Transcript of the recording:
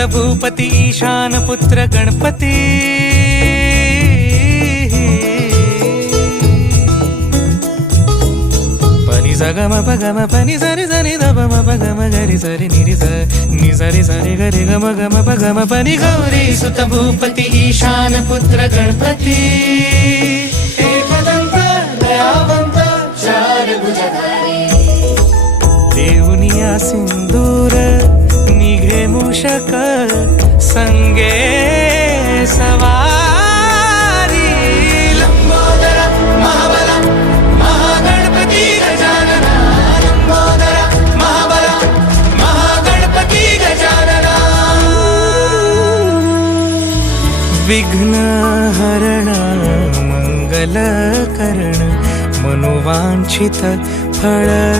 सुत भूपती ईशान पुत्र गणपती पनी सगम पगम पनी सरी सरी दबम पगम गरी सरी निरी नि सरी सरी गरी गम गम पगम पनी गौरी सुत भूपती ईशान पुत्र गणपती एकदंत दयावंत चार भुजधारी देवनिया सिंदूर निघे मूषक संगे सवारी लंबोदर महाबला महागणपती गजानना लंबोदर महाबला महागणपती गजानना विघ्न हरण मंगल करण मनोवांछित फळ